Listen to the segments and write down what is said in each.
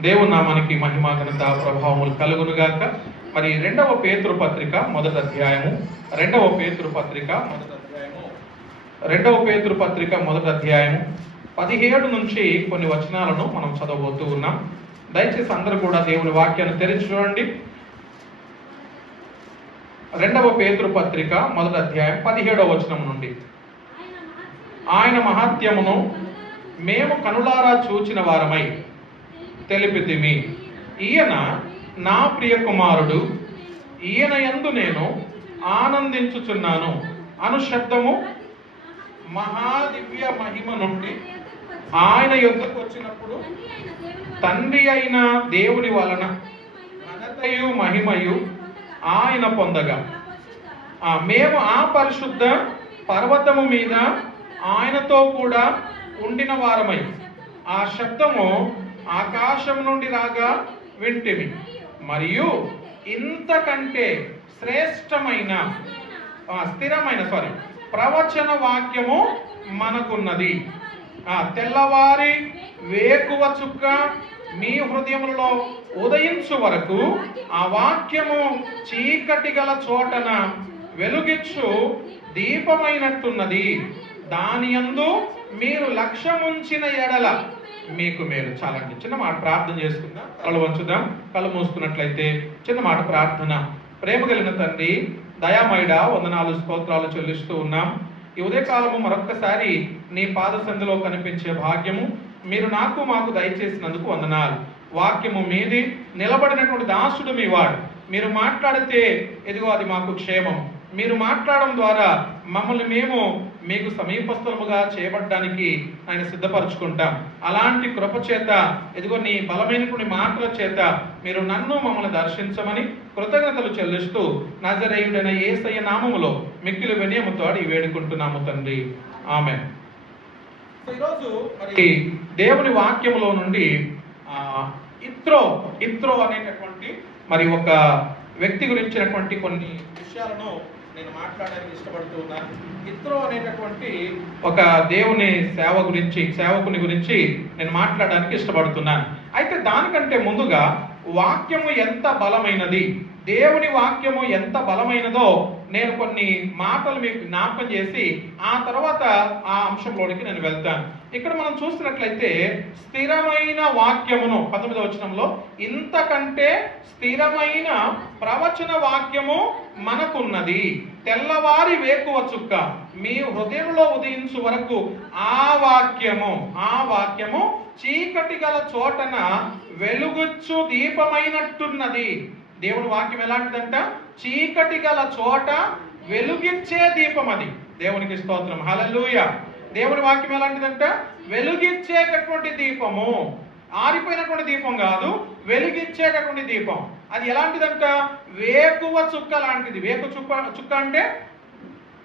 దేవుని నామానికి మహిమ ఘనత ప్రభావములు కలుగునుగాక. మరి రెండవ పేతురు పత్రిక మొదటి అధ్యాయము రెండవ పేతురు పత్రిక మొదటి అధ్యాయము 17 నుంచి కొన్ని వచనాలను మనం చదవబోతూ ఉన్నాం. దయచేసి అందరూ కూడా దేవుని వాక్యాన్ని తెరిచి చూడండి. రెండవ పేతురు పత్రిక మొదటి అధ్యాయం 17వ వచనం నుండి. ఆయన మహాత్యమును మేము కనులారా చూచిన వారమై తెలిపితిమి. ఈయన నా ప్రియ కుమారుడు, ఈయన యందు నేను ఆనందించుచున్నాను అను శబ్దము మహాదివ్య మహిమ నుండి ఆయన యొద్దకు వచ్చినప్పుడు తండ్రి అయిన దేవుని వలన ఘనతయు మహిమయు ఆయన పొందగా మేము ఆ పరిశుద్ధ పర్వతము మీద ఆయనతో కూడా ఉండిన వారమై ఆ శబ్దము ఆకాశం నుండి రాగా వింటిమి. మరియు ఇంతకంటే శ్రేష్టమైన స్థిరమైన ప్రవచన వాక్యము మనకున్నది. తెల్లవారి వేకువ చుక్క మీ హృదయములలో ఉదయించు వరకు ఆ వాక్యము చీకటి గల చోటన వెలుగిచ్చు దీపమైనట్టున్నది. దాని యందు మీరు లక్ష్యముంచిన ఎడల మీకు మేలు. చాలండి, చిన్న మాట ప్రార్థన చేసుకుందాం. కళ్ళు వంచుదాం. కళ్ళు మూసుకున్నట్లయితే చిన్న మాట ప్రార్థన. ప్రేమ కలిగిన తండ్రి, దయామయుడా, వందనాలు స్తోత్రాలు చెల్లిస్తూ ఉన్నాం. ఈ ఉదయకాలము మరొక్కసారి నీ పాద సంధిలో కనిపించే భాగ్యము మీరు నాకు మాకు దయచేసినందుకు వందనాలు. వాక్యము మీది, నిలబడినటువంటి దాసుడు మీ వాడు. మీరు మాట్లాడితే ఎదుగో అది మాకు క్షేమం. మీరు మాట్లాడడం ద్వారా మమ్మల్ని మేము మీకు సమీపస్థలముగా చేయబడ్డానికి ఆయన సిద్ధపరచుకుంటాం. అలాంటి కృప చేత ఎదుగో నీ బలమైనటువంటి మాటల చేత మీరు నన్ను మమ్మల్ని దర్శించమని కృతజ్ఞతలు చెల్లిస్తూ నజరేయుడైన యేసయ్య నామములో మిక్కిలి వినయముతో అడిగి వేడుకుంటున్నాము తండ్రి, ఆమేన్. ఈరోజు మరి దేవుని వాక్యములో నుండి ఇత్రో అనేటటువంటి మరి ఒక వ్యక్తి గురించినటువంటి కొన్ని విషయాలను నేను మాట్లాడడానికి ఇష్టపడుతూ ఉన్నాను. ఇత్రో అనేటటువంటి ఒక దేవుని సేవకుని గురించి నేను మాట్లాడడానికి ఇష్టపడుతున్నాను. అయితే దానికంటే ముందుగా వాక్యము ఎంత బలమైనది, దేవుని వాక్యము ఎంత బలమైనదో నేను కొన్ని మాటలు మీకు జ్ఞాపకం చేసి ఆ తర్వాత ఆ అంశంలోనికి నేను వెళ్తాను. ఇక్కడ మనం చూసినట్లయితే స్థిరమైన వాక్యమును 19వ వచనంలో ఇంతకంటే స్థిరమైన ప్రవచన వాక్యము మనకున్నది. తెల్లవారి వేకువ చుక్క మీ హృదయంలో ఉదయించు వరకు ఆ వాక్యము చీకటి గల చోటన వెలుగుచ్చు దీపమైనట్టున్నది. దేవుని వాక్యం ఎలాంటిదంట? చీకటి గల చోట వెలుగిచ్చే దీపం. అది దేవునికి స్తోత్రం, హల్లెలూయా. దేవుని వాక్యం ఎలాంటిదంట? వెలుగిచ్చేటటువంటి దీపము. ఆరిపోయినటువంటి దీపం కాదు, వెలుగిచ్చేటటువంటి దీపం. అది ఎలాంటిదంట? వేకువ చుక్క లాంటిది. చుక్క అంటే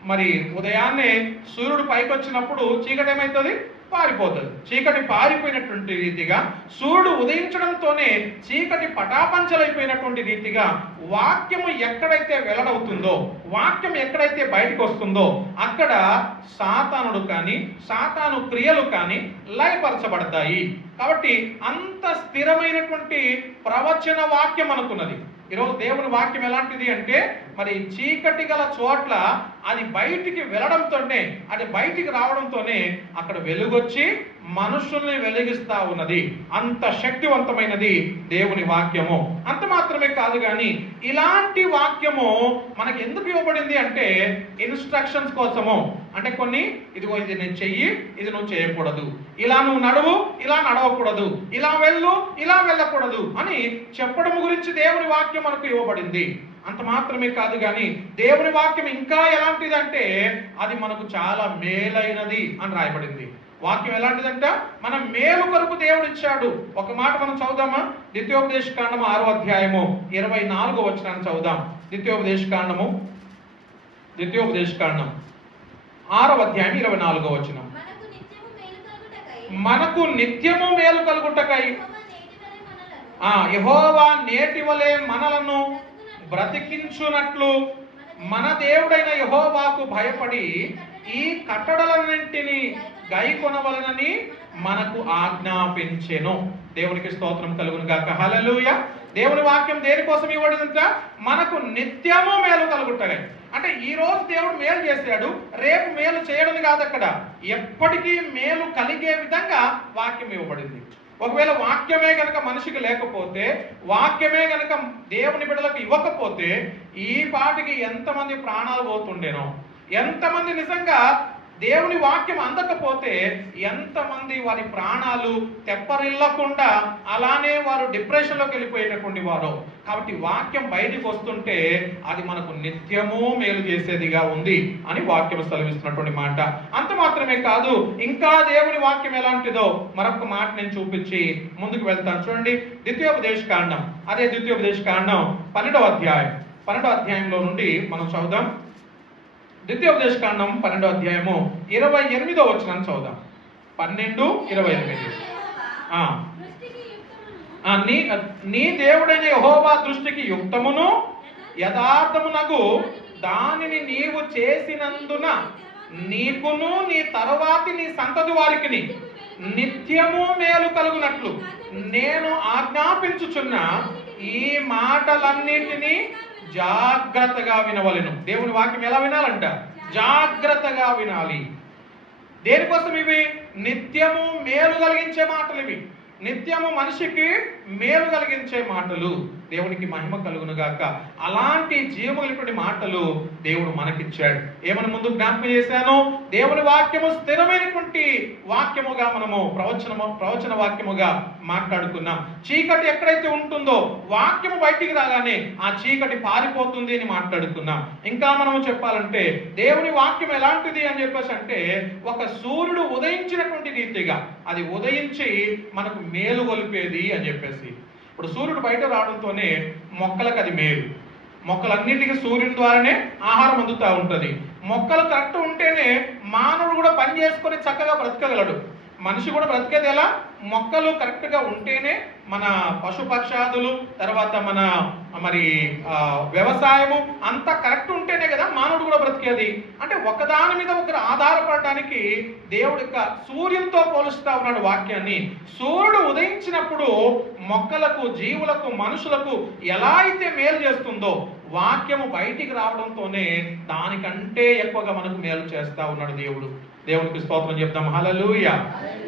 మరి ఉదయాన్నే సూర్యుడు పైకి వచ్చినప్పుడు చీకటి ఏమవుతుంది? పారిపోతుంది. చీకటి పారిపోయినటువంటి రీతిగా, సూర్యుడు ఉదయించడంతోనే చీకటి పటాపంచలైపోయినటువంటి రీతిగా వాక్యము ఎక్కడైతే వెల్లడవుతుందో, వాక్యం ఎక్కడైతే బయటకు వస్తుందో అక్కడ సాతానుడు కానీ సాతాను క్రియలు కానీ లయపరచబడతాయి. కాబట్టి అంత స్థిరమైనటువంటి ప్రవచన వాక్యం అనుకున్నది. ఈరోజు దేవుని వాక్యం ఎలాంటిది అంటే మరి చీకటి గల చోట్ల అది బయటికి వెళ్ళడంతోనే, అది బయటికి రావడంతోనే అక్కడ వెలుగొచ్చి మనుషుల్ని వెలిగిస్తా ఉన్నది. అంత శక్తివంతమైనది దేవుని వాక్యము. అంత మాత్రమే కాదు కానీ ఇలాంటి వాక్యము మనకి ఎందుకు ఇవ్వబడింది అంటే ఇన్స్ట్రక్షన్స్ కోసము. అంటే కొన్ని ఇదిగో ఇది నేను చెయ్యి, ఇది నువ్వు చేయకూడదు, ఇలా నువ్వు నడువు, ఇలా నడవకూడదు, ఇలా వెళ్ళు, ఇలా వెళ్ళకూడదు అని చెప్పడం గురించి దేవుని వాక్యం మనకు ఇవ్వబడింది. అంత మాత్రమే కాదు కానీ దేవుని వాక్యం ఇంకా ఎలాంటిదంటే అది మనకు చాలా మేలైనది అని రాయబడింది. వాక్యం ఎలాంటిదంట? మన మేలు కొరకు దేవుడు ఇచ్చాడు. ఒక మాట మనం చదువుదామా? ద్వితీయోపదేశ కాండము 6వ అధ్యాయము 24వ వచనాన్ని చదువుదాం. ద్వితీయోపదేశ కాండం 6వ అధ్యాయం 24వ వచనం. మనకు నిత్యము మేలు కలుగుటకై యెహోవా నేటి వలె మనలను బ్రతికించునట్లు మన దేవుడైన యెహోవాకు భయపడి ఈ కట్టడలన్నింటినీ గైకొనవలెనని మనకు ఆజ్ఞాపించెను. దేవునికి స్తోత్రం కలుగును గాక. హల్లెలూయా. దేవుని వాక్యం దేనికోసం ఇవ్వబడిందంట? మనకు నిత్యము మేలు కలుగుతాయి. అంటే ఈ రోజు దేవుడు మేలు చేశాడు, రేపు మేలు చేయడం కాదు, అక్కడ ఎప్పటికీ మేలు కలిగే విధంగా వాక్యం ఇవ్వబడింది. ఒకవేళ వాక్యమే కనుక మనిషికి లేకపోతే, వాక్యమే కనుక దేవుని బిడ్డలకు ఇవ్వకపోతే, ఈ పాటికి ఎంతమంది ప్రాణాలు పోతుండేనో, ఎంతమంది నిజంగా దేవుని వాక్యం అందకపోతే ఎంతమంది వారి ప్రాణాలు తెప్పరిల్లకుండా అలానే వారు డిప్రెషన్లోకి వెళ్ళిపోయేటటువంటి వారు. కాబట్టి వాక్యం బయటికి వస్తుంటే అది మనకు నిత్యము మేలు చేసేదిగా ఉంది అని వాక్యం సెలవిస్తున్నటువంటి మాట. అంత మాత్రమే కాదు, ఇంకా దేవుని వాక్యం ఎలాంటిదో మరొక మాట నేను చూపించి ముందుకు వెళ్తాను. చూడండి, ద్వితీయోపదేశకాండం, అదే ద్వితీయోపదేశకాండం 12వ అధ్యాయంలో నుండి మనం చదువుదాం. ద్వితీయోపదేశకాండం 12వ అధ్యాయము 28వ వచనం చదువుదాం. 12:28. నీ దేవుడైన యెహోవా దృష్టికి యుక్తమును యథార్థమునగు దానిని నీవు చేసినందున నీకును నీ తరువాతి నీ సంతతి వారికి నిత్యము మేలు కలుగునట్లు నేను ఆజ్ఞాపించుచున్న ఈ మాటలన్నింటినీ జాగ్రత్తగా వినవలెను. దేవుని వాక్యం ఎలా వినాలంట? జాగ్రత్తగా వినాలి. దేనికోసం ఇవి? నిత్యము మేలు కలిగించే మాటలు ఇవి. నిత్యము మనిషికి మేలు కలిగించే మాటలు. దేవునికి మహిమ కలుగును గాక. అలాంటి జీవములటువంటి మాటలు దేవుడు మనకిచ్చాడు. ఏమని ముందు జ్ఞాపకం చేశాను? దేవుని వాక్యము స్థిరమైనటువంటి వాక్యముగా మనము ప్రవచన వాక్యముగా మాట్లాడుకున్నాం. చీకటి ఎక్కడైతే ఉంటుందో వాక్యము బయటికి రాగానే ఆ చీకటి పారిపోతుంది అని మాట్లాడుకున్నాం. ఇంకా మనము చెప్పాలంటే దేవుని వాక్యం ఎలాంటిది అని చెప్పేసి అంటే, ఒక సూర్యుడు ఉదయించినటువంటి రీతిగా అది ఉదయించి మనకు మేలు కొలిపేది అని చెప్పేసి. ఇప్పుడు సూర్యుడు బయట రావడంతోనే మొక్కలకు అది మేలు. మొక్కలన్నిటికీ సూర్యుని ద్వారానే ఆహారం అందుతూ ఉంటుంది. మొక్కలు కరెక్ట్ ఉంటేనే మానవుడు కూడా పని చేసుకొని చక్కగా బ్రతకగలడు. మనిషి కూడా బ్రతికేది ఎలా? మొక్కలు కరెక్ట్గా ఉంటేనే మన పశుపక్షాదులు, తర్వాత మన వ్యవసాయము అంతా కరెక్ట్ ఉంటేనే కదా మానవుడు కూడా బ్రతికేది. అంటే ఒకదాని మీద ఒకరు ఆధారపడడానికి దేవుడు సూర్యునితో పోలుస్తా ఉన్నాడు వాక్యాన్ని. సూర్యుడు ఉదయించినప్పుడు మొక్కలకు, జీవులకు, మనుషులకు ఎలా అయితే మేలు చేస్తుందో వాక్యము బయటికి రావడంతోనే దానికంటే ఎక్కువగా మనకు మేలు చేస్తా ఉన్నాడు దేవుడు. దేవునికి స్తోత్రం చెప్తాం. హల్లెలూయా.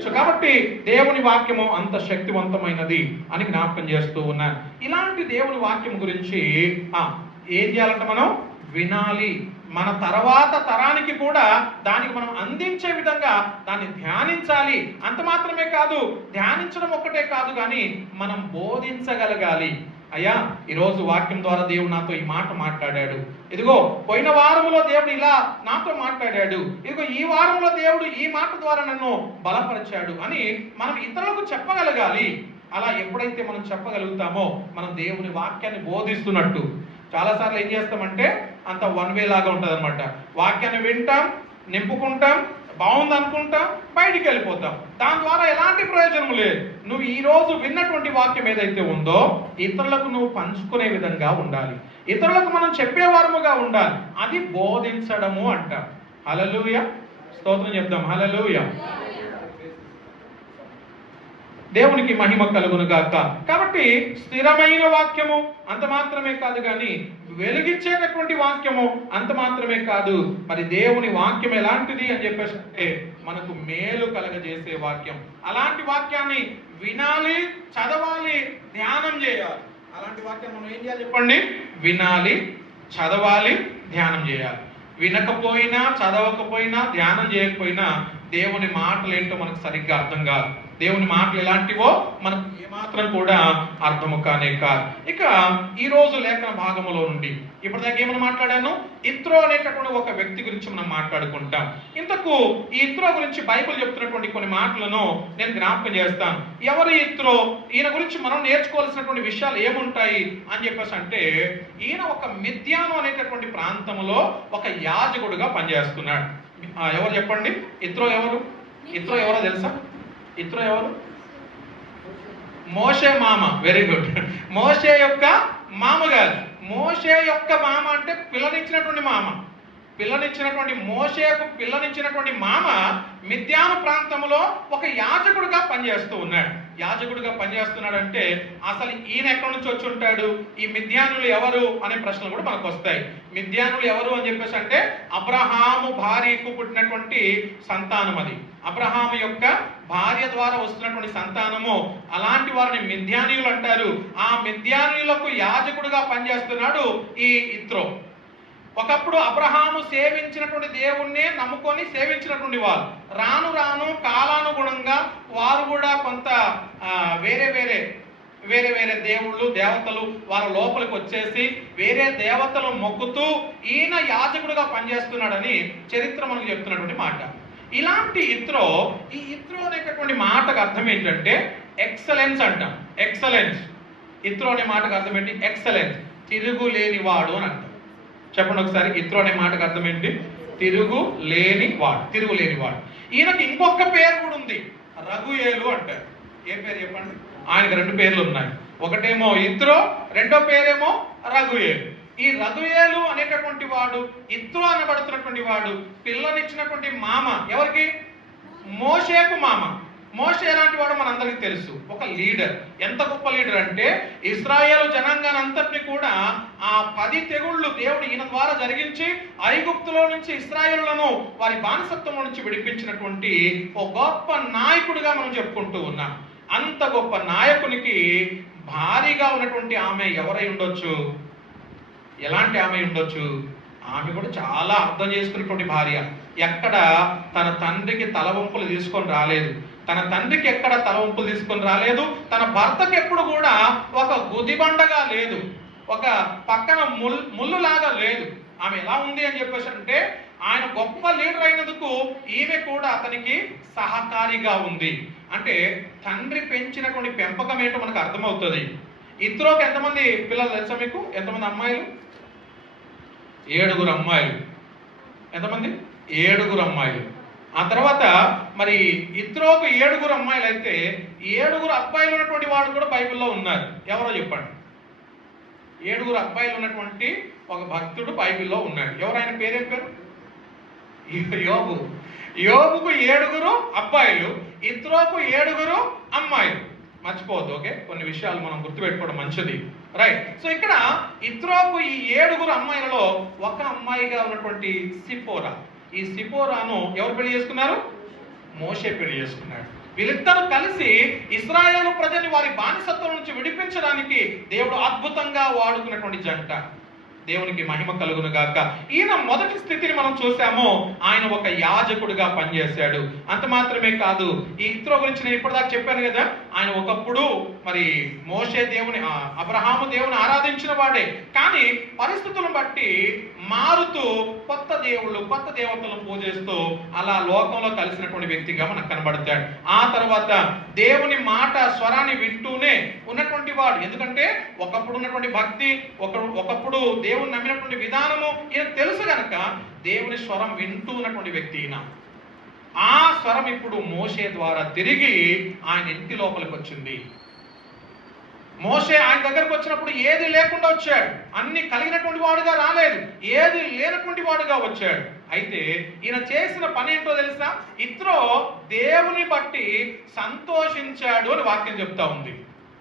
సో కాబట్టి దేవుని వాక్యము అంత శక్తివంతమైనది అని జ్ఞాపకం చేస్తూ ఉన్నాను. ఇలాంటి దేవుని వాక్యం గురించి ఏం చేయాలంటే మనం వినాలి. మన తర్వాత తరానికి కూడా దానికి మనం అందించే విధంగా దాన్ని ధ్యానించాలి. అంత మాత్రమే కాదు, ధ్యానించడం ఒక్కటే కాదు కానీ మనం బోధించగలగాలి. అయ్యా, ఈరోజు వాక్యం ద్వారా దేవుడు నాతో ఈ మాట మాట్లాడాడు. ఇదిగో పోయిన వారంలో దేవుడు ఇలా నాతో మాట్లాడాడు. ఇదిగో ఈ వారంలో దేవుడు ఈ మాట ద్వారా నన్ను బలపరిచాడు అని మనం ఇతరులకు చెప్పగలగాలి. అలా ఎప్పుడైతే మనం చెప్పగలుగుతామో మనం దేవుని వాక్యాన్ని బోధిస్తున్నట్టు. చాలాసార్లు ఏం చేస్తామంటే అంత వన్ వే లాగా ఉంటుంది అనమాట. వాక్యాన్ని వింటాం, నింపుకుంటాం, బాగుంది అనుకుంటాం, బయటికి వెళ్ళిపోతాం. దాని ద్వారా ఎలాంటి ప్రయోజనం లేదు. నువ్వు ఈ రోజు విన్నటువంటి వాక్యం ఏదైతే ఉందో ఇతరులకు నువ్వు పంచుకునే విధంగా ఉండాలి. ఇతరులకు మనం చెప్పేవారముగా ఉండాలి. అది బోధించడము అంటాం. హల్లెలూయా. స్తోత్రం చెప్దాం. హల్లెలూయా. దేవునికి మహిమ కలుగును గాక. కాబట్టి స్థిరమైన వాక్యము అంత మాత్రమే కాదు కానీ వెలిగించేటటువంటి వాక్యము అంత మాత్రమే కాదు. మరి దేవుని వాక్యం ఎలాంటిది అని చెప్పేసి అంటే మనకు మేలు కలగజేసే వాక్యం. అలాంటి వాక్యాన్ని వినాలి, చదవాలి, ధ్యానం చేయాలి. అలాంటి వాక్యం మనం ఏం చేయాలి చెప్పండి? వినాలి, చదవాలి, ధ్యానం చేయాలి. వినకపోయినా, చదవకపోయినా, ధ్యానం చేయకపోయినా దేవుని మాటలు ఏంటో మనకు సరిగ్గా అర్థం కాదు. దేవుని మాటలు ఎలాంటివో మనకు ఏమాత్రం కూడా అర్థము కానే కాదు. ఇక ఈ రోజు లేఖన భాగములో నుండి ఇప్పటిదాకా ఏమని మాట్లాడాను? ఇత్రో అనేటటువంటి ఒక వ్యక్తి గురించి మనం మాట్లాడుకుంటాం. ఇంతకు ఈ ఇత్రో గురించి బైబిల్ చెప్తున్నటువంటి కొన్ని మాటలను నేను జ్ఞాపకం చేస్తాను. ఎవరు ఇత్రో? ఈయన గురించి మనం నేర్చుకోవాల్సినటువంటి విషయాలు ఏముంటాయి అని చెప్పేసి అంటే, ఈయన ఒక మిద్యాను అనేటటువంటి ప్రాంతంలో ఒక యాజకుడుగా పనిచేస్తున్నాడు. ఎవరు చెప్పండి? ఇత్రో ఎవరు? ఇత్రో ఎవరో తెలుసా? ఇత్రో ఎవరు? మోషే మామ. Very good. మోషే యొక్క మామగారు. మోషే యొక్క మామ అంటే పిల్లనిచ్చినటువంటి మామ. పిల్లనిచ్చినటువంటి మోషేకు పిల్లనిచ్చినటువంటి మామ మిద్యాను ప్రాంతంలో ఒక యాజకుడిగా పనిచేస్తూ ఉన్నాడు. యాజకుడిగా పనిచేస్తున్నాడంటే అసలు ఈయన ఎక్కడి నుంచి వచ్చి ఉంటాడు, ఈ మిద్యానులు ఎవరు అనే ప్రశ్నలు కూడా మనకు వస్తాయి. మిద్యానులు ఎవరు అని చెప్పేసి అంటే అబ్రహాము భార్యకు పుట్టినటువంటి సంతానం. అది అబ్రహాము యొక్క భార్య ద్వారా వస్తున్నటువంటి సంతానము. అలాంటి వారిని మిద్యానీయులు అంటారు. ఆ మిద్యానీయులకు యాజకుడిగా పనిచేస్తున్నాడు ఈ ఇత్రో. ఒకప్పుడు అబ్రహాము సేవించినటువంటి దేవుణ్ణే నమ్ముకొని సేవించినటువంటి వారు రాను రాను కాలానుగుణంగా వారు కూడా కొంత వేరే వేరే దేవుళ్ళు దేవతలు వారి లోపలికి వచ్చేసి వేరే దేవతలు మొక్కుతూ ఈయన యాజకుడిగా పనిచేస్తున్నాడని చరిత్ర మనకు చెప్తున్నటువంటి మాట. ఇలాంటి ఇత్రో, ఈ ఇత్రో అనేటటువంటి మాటకు అర్థం ఏంటంటే ఎక్సలెన్స్ అంటాం. ఎక్సలెన్స్, ఇత్రో అనే మాటకు అర్థం ఏంటి? ఎక్సలెన్స్, తిరుగులేనివాడు అని అంటాం. చెప్పండి ఒకసారి, ఇత్రో అనే మాటకు అర్థం ఏంటి? తిరుగులేనివాడు, తిరుగులేనివాడు. ఈయనకి ఇంకొక పేరు కూడా ఉంది, రగుయేలు అంటారు. ఏ పేరు చెప్పండి? ఆయనకు 2 పేర్లు ఉన్నాయి. ఒకటేమో ఇత్రో, రెండో పేరేమో రగుయేలు. ఈ రగుయేలు అనేటటువంటి వాడు, ఇత్రో అనబడుతున్నటువంటి వాడు పిల్లనిచ్చినటువంటి మామ ఎవరికి? మోషేకు మామ. మోషే ఎలాంటి వాడు మనందరికీ తెలుసు, ఒక లీడర్. ఎంత గొప్ప లీడర్ అంటే ఇశ్రాయేలు జనాంగాన్ని అంతటిని కూడా ఆ 10 తెగుళ్ళు దేవుడు ఈయన ద్వారా జరిగించి ఐగుప్తులో నుంచి ఇశ్రాయేలులను వారి బానిసత్వం నుంచి విడిపించినటువంటి ఒక గొప్ప నాయకుడిగా మనం చెప్పుకుంటూ ఉన్నాం. అంత గొప్ప నాయకునికి భారీగా ఉన్నటువంటి ఆమె ఎవరై ఉండొచ్చు? ఎలాంటి ఆమె ఉండొచ్చు? ఆమె కూడా చాలా అర్థం చేసుకున్నటువంటి భార్య. ఎక్కడ తన తండ్రికి తలవంపులు తీసుకొని రాలేదు, తన తండ్రికి ఎక్కడ తలవంపులు తీసుకొని రాలేదు, తన భర్తకి ఎప్పుడు కూడా ఒక గుదిబండగా లేదు, ఒక పక్కన ముళ్ళులాగా లేదు. ఆమె ఎలా ఉంది అని చెప్పేసి అంటే ఆయన గొప్ప లీడర్ అయినందుకు ఈమె కూడా అతనికి సహకారిగా ఉంది. అంటే తండ్రి పెంచినటువంటి పెంపకం ఏంటో మనకు అర్థమవుతుంది. ఇత్రోకి ఎంతమంది పిల్లలు తెలుసా మీకు? ఎంతమంది అమ్మాయిలు? 7 అమ్మాయిలు. ఎంతమంది? 7 అమ్మాయిలు. ఆ తర్వాత మరి ఇత్రోకు 7 అమ్మాయిలు అయితే 7 అబ్బాయిలు ఉన్నటువంటి వాడు కూడా బైబిల్లో ఉన్నారు. ఎవరో చెప్పండి. 7 అబ్బాయిలు ఉన్నటువంటి ఒక భక్తుడు బైబిల్లో ఉన్నాడు. ఎవరు? ఆయన పేరేం పేరు? యోబు. యోబుకు 7 అబ్బాయిలు, ఇత్రోకు 7 అమ్మాయిలు. మర్చిపోవద్దు, ఓకే? కొన్ని విషయాలు మనం గుర్తుపెట్టుకోవడం మంచిది, రైట్? సో ఇక్కడ ఇత్రోకు ఈ 7 అమ్మాయిలలో ఒక అమ్మాయిగా ఉన్నటువంటి సిపోరా. ఈ సిపోరాను ఎవరు పెళ్లి చేసుకున్నారు? మోషే పెళ్లి చేసుకున్నాడు. వీళ్ళిద్దరూ కలిసి ఇశ్రాయేలు ప్రజల్ని వారి బానిసత్వం నుంచి విడిపించడానికి దేవుడు అద్భుతంగా వాడుకున్నటువంటి జంట. దేవునికి మహిమ కలుగును గాక. ఈయన మొదటి స్థితిని మనం చూసాము, ఆయన ఒక యాజకుడిగా పనిచేశాడు. అంత మాత్రమే కాదు, ఈ ఇత్రో గురించి నేను ఇప్పటిదాకా చెప్పాను కదా, ఆయన ఒకప్పుడు మరి మోషే దేవుని, అబ్రహాము దేవుని ఆరాధించిన వాడే, కానీ పరిస్థితులను బట్టి మారుతూ కొత్త దేవుళ్ళు కొత్త దేవతలను పూజిస్తూ అలా లోకంలో కలిసినటువంటి వ్యక్తిగా మనకు కనబడతాడు. ఆ తర్వాత దేవుని మాట స్వరాన్ని వింటూనే ఉన్నటువంటి వాడు. ఎందుకంటే ఒకప్పుడు ఉన్నటువంటి భక్తి, ఒకప్పుడు దేవుని నమ్మినటువంటి విధానము ఈయన తెలుసు కనుక దేవుని స్వరం వింటూ ఉన్నటువంటి వ్యక్తి ఈయన. ఆ స్వరం ఇప్పుడు మోషే ద్వారా తిరిగి ఆయన ఇంటి లోపలికి వచ్చింది. మోషే ఆయన దగ్గరకు వచ్చినప్పుడు ఏది లేకుండా వచ్చాడు, అన్ని కలిగినటువంటి వాడుగా రాలేదు, ఏది లేనటువంటి వాడుగా వచ్చాడు. అయితే ఈయన చేసిన పని ఏంటో తెలుసా? ఇత్రో దేవుని బట్టి సంతోషించాడు అని వాక్యం చెప్తా ఉంది.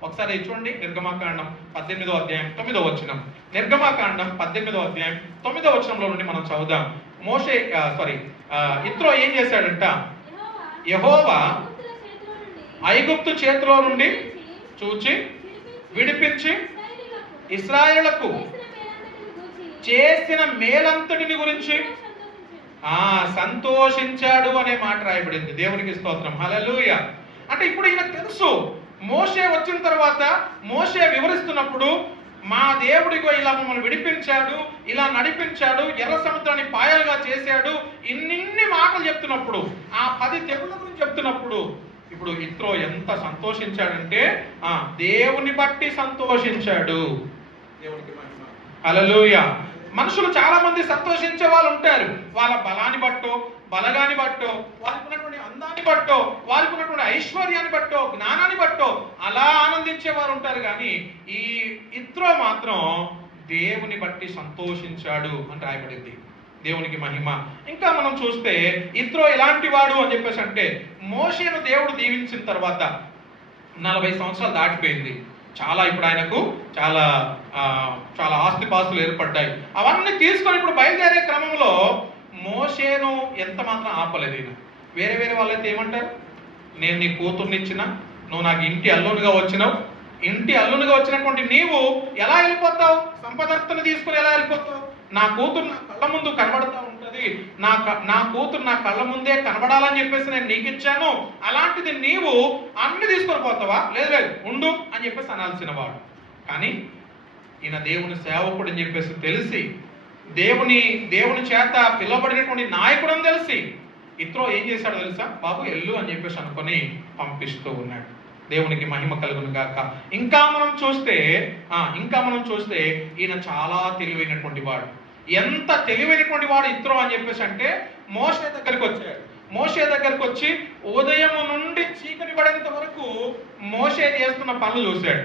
ఒకసారి చూడండి, నిర్గమాకాండం 18వ అధ్యాయం 9వ వచనం. నిర్గమాకాండం 18వ అధ్యాయం 9వ వచనంలో నుండి మనం చదువుదాం. ఇత్రో ఏం చేశాడంట? యెహోవా ఐగుప్తు చేతిలో నుండి చూచి విడిపించి ఇశ్రాయేలులకు చేసిన మేలంతటిని గురించి సంతోషించాడు అనే మాట రాయబడింది. దేవునికి స్తోత్రం, హల్లెలూయా. అంటే ఇప్పుడు ఈయన తెలుసు, మోషే వచ్చిన తర్వాత మోషే వివరిస్తున్నప్పుడు మా దేవుడిగో ఇలా మమ్మల్ని విడిపించాడు, ఇలా నడిపించాడు, ఎర్ర సముద్రాన్ని పాయలుగా చేశాడు, ఇన్ని మాటలు చెప్తున్నప్పుడు, ఆ 10 తెగుళ్ళ గురించి చెప్తున్నప్పుడు ఇప్పుడు ఇత్రో ఎంత సంతోషించాడంటే దేవుని బట్టి సంతోషించాడు. దేవునికి మహిమ, హల్లెలూయా. మనుషులు చాలా మంది సంతోషించే వాళ్ళు ఉంటారు, వాళ్ళ బలాన్ని బట్టో బలగాన్ని బట్టో వారికి ఉన్నటువంటి అందాన్ని బట్టో వారికి ఉన్నటువంటి ఐశ్వర్యాన్ని బట్టో జ్ఞానాన్ని బట్టో అలా ఆనందించే వారు ఉంటారు. కానీ ఈ ఇత్రో మాత్రం దేవుని బట్టి సంతోషించాడు అని రాయబడింది. దేవునికి మహిమ. ఇంకా మనం చూస్తే ఇత్రో ఎలాంటి వాడు అని చెప్పేసి అంటే, మోషేను దేవుడు దీవించిన తర్వాత 40 సంవత్సరాలు దాటిపోయింది. చాలా ఇప్పుడు ఆయనకు చాలా చాలా ఆస్తిపాస్తులు ఏర్పడ్డాయి. అవన్నీ తీసుకొని ఇప్పుడు బయలుదేరే క్రమంలో మోషేను ఎంత మాత్రం ఆపలేదు ఈయన. వేరే వేరే వాళ్ళైతే ఏమంటారు, నేను నీ కూతుర్నిచ్చిన, నువ్వు నాకు ఇంటి అల్లునిగా వచ్చినావు, ఇంటి అల్లునిగా వచ్చినటువంటి నీవు ఎలా వెళ్ళిపోతావు, సంపదర్తను తీసుకుని ఎలా వెళ్ళిపోతావు, నా కూతురు నా కళ్ళ ముందు కనబడతా ఉంటుంది, నా కూతురు నా కళ్ళ ముందే కనబడాలని చెప్పేసి నేను నీకు ఇచ్చాను, అలాంటిది నీవు అన్ని తీసుకొని పోతావా, లేదు లేదు ఉండు అని చెప్పేసి అనాల్సిన వాడు. కానీ ఈయన దేవుని సేవకుడు అని చెప్పేసి తెలిసి, దేవుని చేత పిలువబడినటువంటి నాయకుడు అని తెలిసి ఇత్రో ఏం చేశాడో తెలుసా, బాబు ఎల్లు అని చెప్పేసి అనుకొని పంపిస్తూ ఉన్నాడు. దేవునికి మహిమ కలుగును గాక. ఇంకా మనం చూస్తే ఈయన చాలా తెలివైనటువంటి వాడు. ఎంత తెలివైనటువంటి వాడు ఇత్రో అని చెప్పేసి అంటే, మోషే దగ్గరికి వచ్చి ఉదయం నుండి చీకటి పడేంత వరకు మోషే చేస్తున్న పనులు చూశాడు.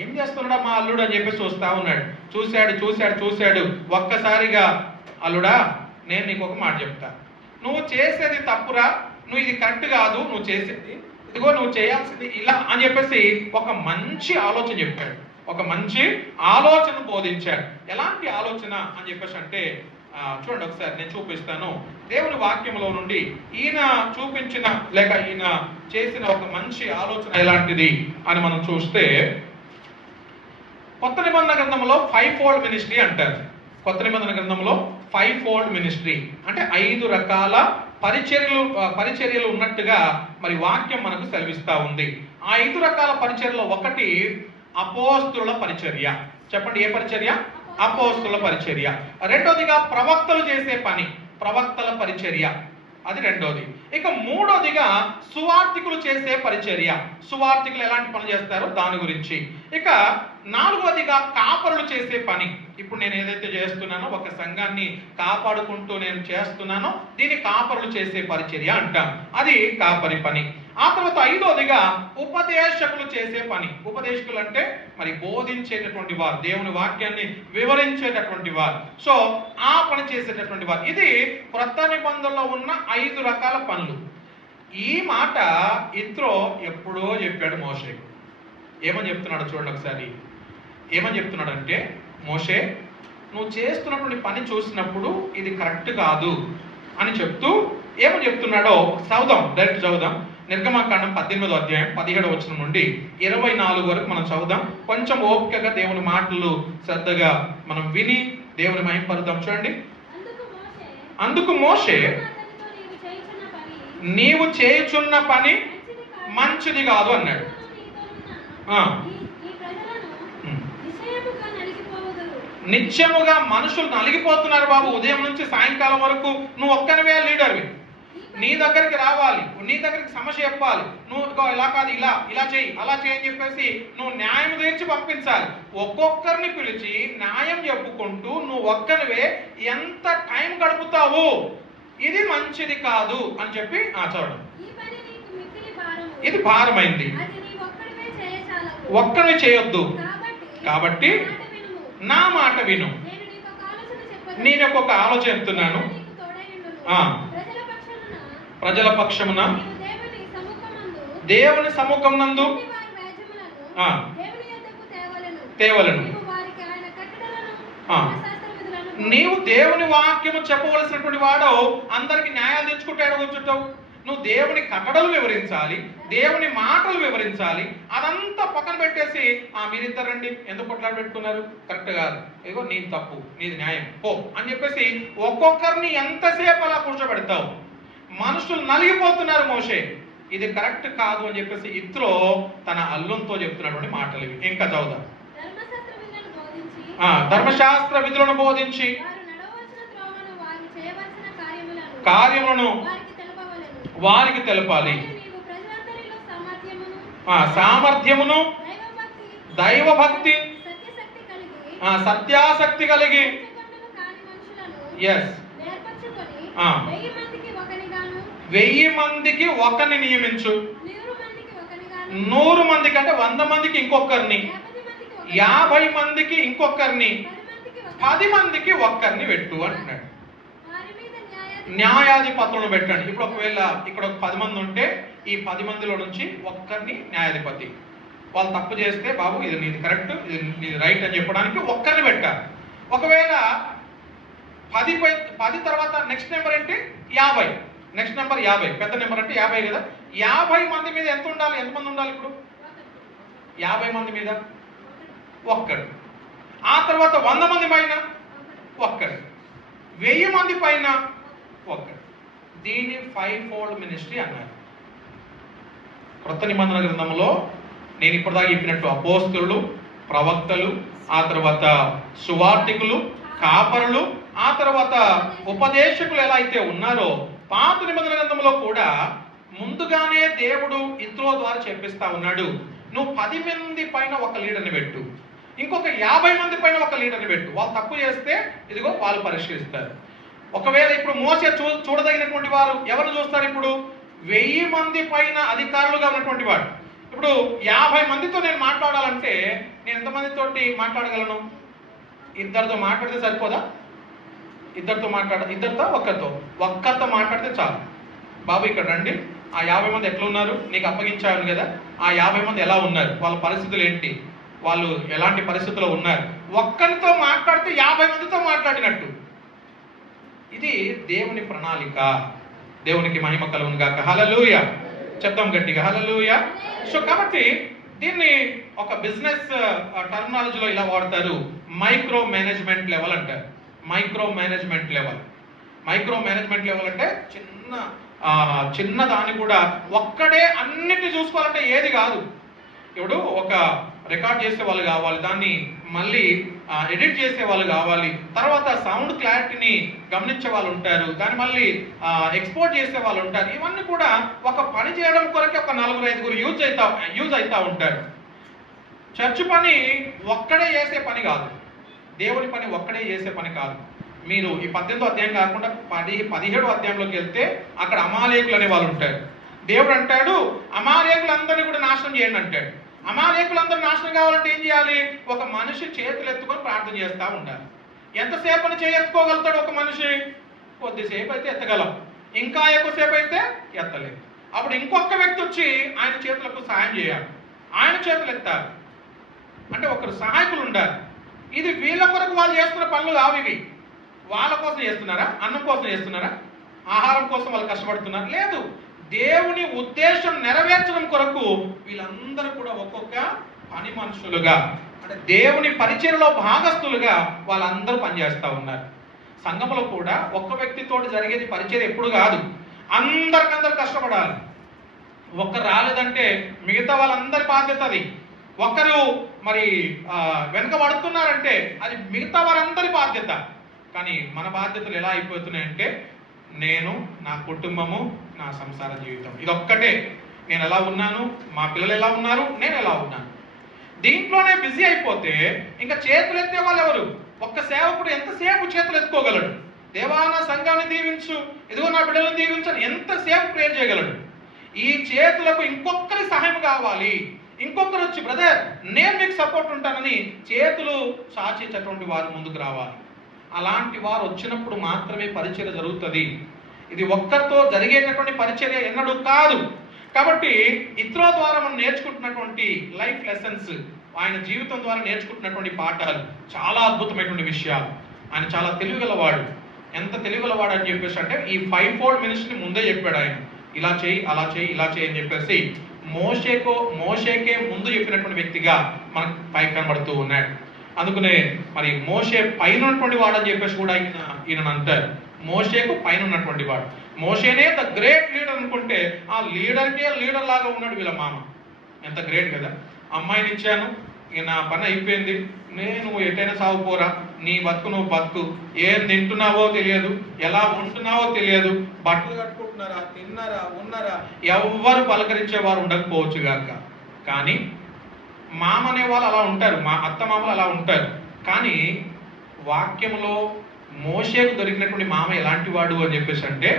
ఏం చేస్తున్నాడా మా అల్లుడు అని చెప్పేసి చూస్తా ఉన్నాడు. చూశాడు. ఒక్కసారిగా, అల్లుడా నేను నీకు ఒక మాట చెప్తా, నువ్వు చేసేది తప్పురా, నువ్వు ఇది కరెక్ట్ కాదు, నువ్వు చేసేది ఇదిగో, నువ్వు చేయాల్సింది ఇలా అని చెప్పేసి ఒక మంచి ఆలోచన చెప్పాడు, ఒక మంచి ఆలోచన బోధించాడు. ఎలాంటి ఆలోచన అని చెప్పేసి అంటే, చూడండి ఒకసారి నేను చూపిస్తాను. దేవుని వాక్యంలో నుండి ఈయన చూపించిన లేక ఈయన చేసిన ఒక మంచి ఆలోచన ఎలాంటిది అని మనం చూస్తే, కొత్త నిబంధన గ్రంథంలో 5-fold మినిస్ట్రీ అంటారు. కొత్త నిబంధన గ్రంథంలో 5-fold మినిస్ట్రీ అంటే 5 రకాల పరిచర్యలు ఉన్నట్టుగా మరి వాక్యం మనకు సెలవిస్తా ఉంది. ఆ 5 రకాల పరిచర్యలో ఒకటి అపోస్తుల పరిచర్య. చెప్పండి, ఏ పరిచర్య? అపోస్తుల పరిచర్య. రెండోదిగా ప్రవక్తలు చేసే పని, ప్రవక్తల పరిచర్య, అది రెండోది. ఇక మూడోదిగా సువార్థికులు చేసే పరిచర్య, సువార్థికులు ఎలాంటి పని చేస్తారో దాని గురించి. ఇక నాలుగోదిగా కాపరులు చేసే పని. ఇప్పుడు నేను ఏదైతే చేస్తున్నానో, ఒక సంఘాన్ని కాపాడుకుంటూ నేను చేస్తున్నానో, దీన్ని కాపరులు చేసే పరిచర్య అంటాం, అది కాపరి పని. ఆ తర్వాత ఐదోదిగా ఉపదేశకులు చేసే పని. ఉపదేశకులు అంటే మరి బోధించేటటువంటి వారు, దేవుని వాక్యాన్ని వివరించేటటువంటి వారు, సో ఆ పని చేసేటటువంటి వారు. ఇది క్రొత్త నిబంధనలో ఉన్న 5 రకాల పనులు. ఈ మాట ఇత్రో ఎప్పుడో చెప్పాడు మోషేకు. ఏమని చెప్తున్నాడు చూడండి ఒకసారి. ఏమని చెప్తున్నాడంటే, మోషే నువ్వు చేస్తున్నటువంటి పని చూసినప్పుడు ఇది కరెక్ట్ కాదు అని చెప్తూ ఏమని చెప్తున్నాడో చదువుదాం, డైరెక్ట్ చదువుదాం. నిర్గమాకాండం 18వ అధ్యాయం 17వ వచనం నుండి 24 వరకు మనం చదువుదాం. కొంచెం ఓపికగా దేవుని మాటలు శ్రద్ధగా మనం విని దేవుని మహిమపరుద్దాం. చూడండి. అందుకు మోషే, నీవు చేయుచున్న పని మంచిది కాదు అన్నాడు. నిత్యముగా మనుషులు నలిగిపోతున్నారు బాబు, ఉదయం నుంచి సాయంకాలం వరకు. నువ్వు ఒక్కనివే లీడర్వి, నీ దగ్గరికి రావాలి, నీ దగ్గరికి సమస్య చెప్పాలి, నువ్వు ఇలా కాదు ఇలా చేయి అలా చేయి అని చెప్పేసి నువ్వు న్యాయం తీర్చి పంపించాలి. ఒక్కొక్కరిని పిలిచి న్యాయం చెప్పుకుంటూ నువ్వు ఒక్కనివే ఎంత టైం గడుపుతావు, ఇది మంచిది కాదు అని చెప్పి చూడండి. ఇది భారమైంది, ఒక్కరిని చేయొద్దు, కాబట్టి నా మాట విను. నేను ఒక ఆలోచన చెప్తున్నాను. ప్రజల పక్షమున దేవుని సముఖం నందు తేవలను. నీవు దేవుని వాక్యము చెప్పవలసినటువంటి వాడు అందరికి న్యాయాలు తెచ్చుకుంటాడు కూర్చుంటావు. నువ్వు దేవుని కట్టడలు వివరించాలి, దేవుని మాటలు వివరించాలి. అదంతా పక్కన పెట్టేసి మీరిద్దరు రండి, ఎందుకు కొట్లాడి పెట్టుకున్నారు, కరెక్ట్ కాదు, ఇదిగో నీది తప్పు, నీది న్యాయం, పో అని చెప్పేసి ఒక్కొక్కరిని ఎంతసేపు అలా కూర్చోబెడతావు. మనుషులు నలిగిపోతున్నారు. మోషే ఇది కరెక్ట్ కాదు అని చెప్పేసి ఇత్రో తన అల్లుంతో చెప్తున్నటువంటి మాటలు ఇవి. ఇంకా చదువుదాం. ధర్మశాస్త్ర విధులను బోధించి కార్యములను వారికి తెలపాలి. సామర్థ్యమును దైవభక్తి సత్యాసక్తి కలిగి 1000 మందికి ఒకరిని నియమించు. 100 మందికి అంటే 100 మందికి ఇంకొకరిని, 50 మందికి ఇంకొకరిని, 10 మందికి ఒక్కరిని పెట్టు అంటున్నాడు. న్యాయాధిపతులను పెట్టండి. ఇప్పుడు ఒకవేళ ఇక్కడ ఒక 10 మంది ఉంటే ఈ 10 మందిలో నుంచి ఒక్కరిని న్యాయాధిపతి. వాళ్ళు తప్పు చేస్తే బాబు ఇది నీది కరెక్ట్, ఇది నీది రైట్ అని చెప్పడానికి ఒక్కరిని పెట్టాలి. ఒకవేళ 10 తర్వాత నెక్స్ట్ నెంబర్ ఏంటి 50, నెక్స్ట్ నెంబర్ 50, పెద్ద నెంబర్ అంటే 50 కదా. 50 మంది మీద ఎంత ఉండాలి, ఎంతమంది ఉండాలి? ఇప్పుడు 50 మంది మీద ఒక్కడు. ఆ తర్వాత 100 మంది పైన ఒక్కడు, 1000 మంది పైన ఒక్కడు. దీన్ని 5-fold మినిస్ట్రీ అన్నారు. క్రొత్త నిబంధన గ్రంథంలో నేను ఇప్పటిదాకా చెప్పినట్టు అపోస్తలులు, ప్రవక్తలు, ఆ తర్వాత సువార్తికులు, కాపరులు, ఆ తర్వాత ఉపదేశకులు ఎలా అయితే ఉన్నారో పాత నిబంధన గ్రంథంలో కూడా ముందుగానే దేవుడు ఇత్రో ద్వారా చెప్పిస్తా ఉన్నాడు. నువ్వు 10 మంది పైన ఒక లీడర్ని పెట్టు, ఇంకొక 50 మంది పైన ఒక లీడర్ని పెట్టు. వాళ్ళు తప్పు చేస్తే ఇదిగో వాళ్ళు పరిష్కరిస్తారు. ఒకవేళ ఇప్పుడు మోసే చూడదగినటువంటి వారు ఎవరు చూస్తారు? ఇప్పుడు 1000 మంది పైన అధికారులుగా ఉన్నటువంటి వాడు. ఇప్పుడు 50 మందితో నేను మాట్లాడాలంటే నేను ఎంతమందితోటి మాట్లాడగలను? ఇద్దరితో మాట్లాడితే సరిపోదా? ఇద్దరితో ఒక్కరితో మాట్లాడితే చాలు. బాబు ఇక్కడ రండి, ఆ 50 మంది ఎట్లా ఉన్నారు, నీకు అప్పగించాను కదా, ఆ 50 మంది ఎలా ఉన్నారు, వాళ్ళ పరిస్థితులు ఏంటి, వాళ్ళు ఎలాంటి పరిస్థితుల్లో ఉన్నారు. ఒక్కరితో మాట్లాడితే 50 మందితో మాట్లాడినట్టు. ఇది దేవుని ప్రణాళిక. దేవునికి మహిమ కలుగును గాక. హల్లెలూయా చెప్తాం గట్టిగా, హల్లెలూయా. సో కాబట్టి దీన్ని ఒక బిజినెస్ టర్మినాలజీలో ఇలా వాడతారు, మైక్రో మేనేజ్మెంట్ లెవెల్ అంటారు. మైక్రో మేనేజ్మెంట్ లెవెల్ అంటే చిన్న దాన్ని కూడా ఒక్కడే అన్నిటిని చూసుకోవాలంటే ఏది కాదు. ఇప్పుడు ఒక రికార్డ్ చేసే వాళ్ళు కావాలి, దాన్ని మళ్ళీ ఎడిట్ చేసే వాళ్ళు కావాలి, తర్వాత సౌండ్ క్లారిటీని గమనించే వాళ్ళు ఉంటారు, దాన్ని మళ్ళీ ఎక్స్పోర్ట్ చేసే వాళ్ళు ఉంటారు. ఇవన్నీ కూడా ఒక పని చేయడం కొరకే ఒక 4-5 యూజ్ అవుతా ఉంటారు. చర్చ్ పని ఒక్కడే చేసే పని కాదు, దేవుని పని ఒక్కడే చేసే పని కాదు. మీరు ఈ 18వ అధ్యాయం కాకుండా 17వ అధ్యాయంలోకి వెళ్తే అక్కడ అమాలేకులు అనే వాళ్ళు ఉంటారు. దేవుడు అంటాడు అమాలేకులందరినీ కూడా నాశనం చేయండి అంటాడు. అమాలేకులందరూ నాశనం కావాలంటే ఏం చేయాలి? ఒక మనిషి చేతులు ఎత్తుకొని ప్రార్థన చేస్తూ ఉండాలి. ఎంతసేపు అని చేయెత్తుకోగలుగుతాడు ఒక మనిషి? కొద్దిసేపు అయితే ఎత్తగలం, ఇంకా ఎక్కువసేపు అయితే ఎత్తలేదు. అప్పుడు ఇంకొక వ్యక్తి వచ్చి ఆయన చేతులకు సహాయం చేయాలి, ఆయన చేతులు ఎత్తాలి. అంటే ఒకరు సహాయకులు ఉండాలి. ఇది వీళ్ళ కొరకు వాళ్ళు చేస్తున్న పనులు కావు. ఇవి వాళ్ళ కోసం చేస్తున్నారా? అన్నం కోసం చేస్తున్నారా? ఆహారం కోసం వాళ్ళు కష్టపడుతున్నారు? లేదు. దేవుని ఉద్దేశం నెరవేర్చడం కొరకు వీళ్ళందరూ కూడా ఒక్కొక్క పని మనుషులుగా, అంటే దేవుని పరిచర్యలో భాగస్థులుగా వాళ్ళందరూ పనిచేస్తూ ఉన్నారు. సంఘంలో కూడా ఒక్క వ్యక్తితోటి జరిగేది పరిచర్య ఎప్పుడు కాదు, అందరికందరు కష్టపడాలి. ఒక్కరు రాలేదంటే మిగతా వాళ్ళందరి బాధ్యత అది. ఒకరు మరి వెనుక పడుతున్నారంటే అది మిగతా వారందరి బాధ్యత. కానీ మన బాధ్యతలు ఎలా అయిపోతున్నాయంటే నేను, నా కుటుంబము, నా సంసార జీవితం, ఇదొక్కటే. నేను ఎలా ఉన్నాను, మా పిల్లలు ఎలా ఉన్నారు, నేను ఎలా ఉన్నాను, దీంట్లోనే బిజీ అయిపోతే ఇంకా చేతులు ఎత్తే వాళ్ళు ఎవరు? ఒక్క సేవకుడు ఎంతసేపు చేతులు ఎత్తుకోగలడు? దేవా నా సంఘాన్ని దీవించు, ఇదిగో నా బిడ్డలను దీవించని ఎంతసేపు ప్రేర్ చేయగలడు? ఈ చేతులకు ఇంకొకరి సహాయం కావాలి. ఇంకొకరు వచ్చి బ్రదర్ నేను మీకు సపోర్ట్ ఉంటానని చేతులు చాచేటటువంటి వారు ముందుకు రావాలి. అలాంటి వారు వచ్చినప్పుడు మాత్రమే పరిచర్య జరుగుతుంది. ఇది ఒక్కరితో జరిగేటటువంటి పరిచర్య ఎన్నడూ కాదు. కాబట్టి ఇత్రో ద్వారా మనం నేర్చుకుంటున్నటువంటి లైఫ్ లెసన్స్, ఆయన జీవితం ద్వారా నేర్చుకుంటున్నటువంటి పాఠాలు చాలా అద్భుతమైనటువంటి విషయాలు. ఆయన చాలా తెలివిగలవాడు. ఎంత తెలివిగలవాడు అని చెప్పేసి అంటే ఈ 5-fold మినిస్ట్రీ ముందే చెప్పాడు ఆయన. ఇలా చేయి, అలా చేయి, ఇలా చేయి అని చెప్పేసి మోషేకే ముందు చెప్పినటువంటి వ్యక్తిగా మనకు పైకి కనబడుతూ ఉన్నాడు. అందుకనే మరి మోషే పైన ఉన్నటువంటి వాడు అని చెప్పేసి కూడా ఈయన అంటారు. మోషేకు పైన ఉన్నటువంటి వాడు. మోషేనే ద గ్రేట్ లీడర్ అనుకుంటే ఆ లీడర్కే లీడర్ లాగా ఉన్నాడు వీళ్ళ మామ. ఎంత గ్రేట్ కదా! అమ్మాయిని ఇచ్చాను, ఇక నా పని అయిపోయింది, నేను ఎటైనా సాగుపోరా, నీ బతుకు నువ్వు బతుకు, ఏం తింటున్నావో తెలియదు, ఎలా ఉంటున్నావో తెలియదు, బట్టలు కట్టుకుంటున్నారా, తిన్నారా, ఉన్నారా, ఎవ్వరు పలకరించేవారు ఉండకపోవచ్చు గాక. కానీ మామ అనే వాళ్ళు అలా ఉంటారు, మా అత్త మామలు అలా ఉంటారు. కానీ వాక్యంలో మోషేకు దొరికినటువంటి మామ ఎలాంటి వాడు అని చెప్పేసి అంటే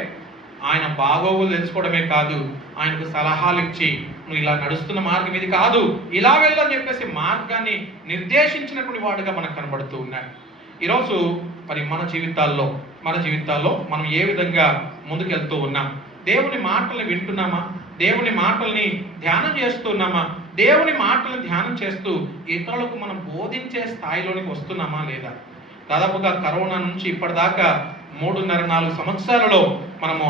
ఆయన బాగోగులు తెలుసుకోవడమే కాదు, ఆయనకు సలహాలు ఇచ్చి నువ్వు ఇలా నడుస్తున్న మార్గం ఇది కాదు, ఇలా వెళ్ళని చెప్పేసి మార్గాన్ని నిర్దేశించినటువంటి వాడుగా మనకు కనబడుతూ ఉన్నాడు. ఈరోజు మరి మన జీవితాల్లో మన జీవితాల్లో మనం ఏ విధంగా ముందుకెళ్తూ ఉన్నాం? దేవుని మాటల్ని వింటున్నామా? దేవుని మాటల్ని ధ్యానం చేస్తున్నామా? దేవుని మాటలను ధ్యానం చేస్తూ ఇతరులకు మనం బోధించే స్థాయిలోనికి వస్తున్నామా లేదా? దాదాపుగా కరోనా నుంచి ఇప్పటిదాకా 3.5-4 సంవత్సరాలలో మనము